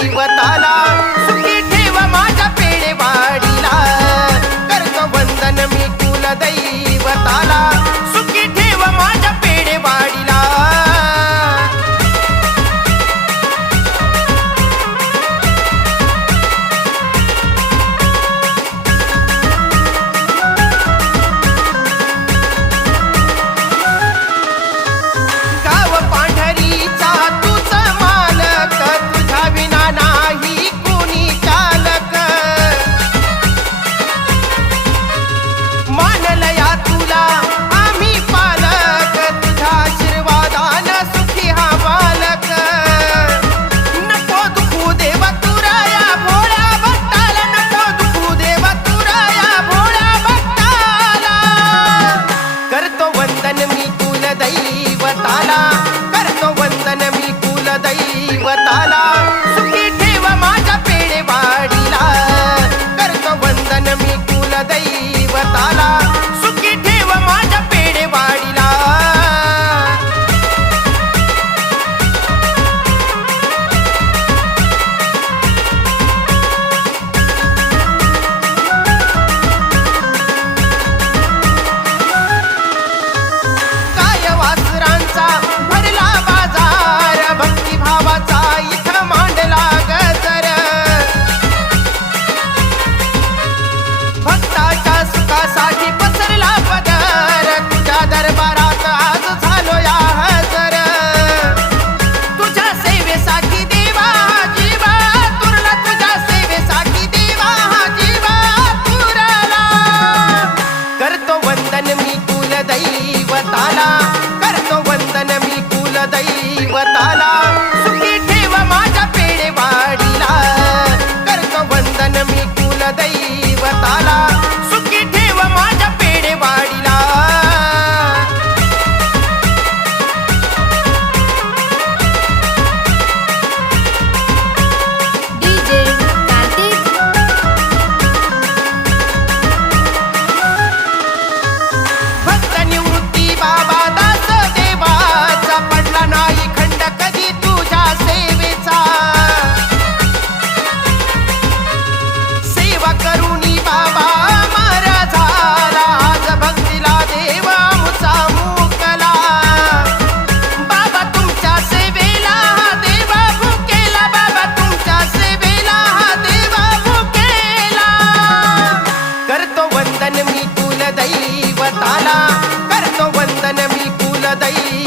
कुलदैवताला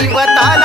देवता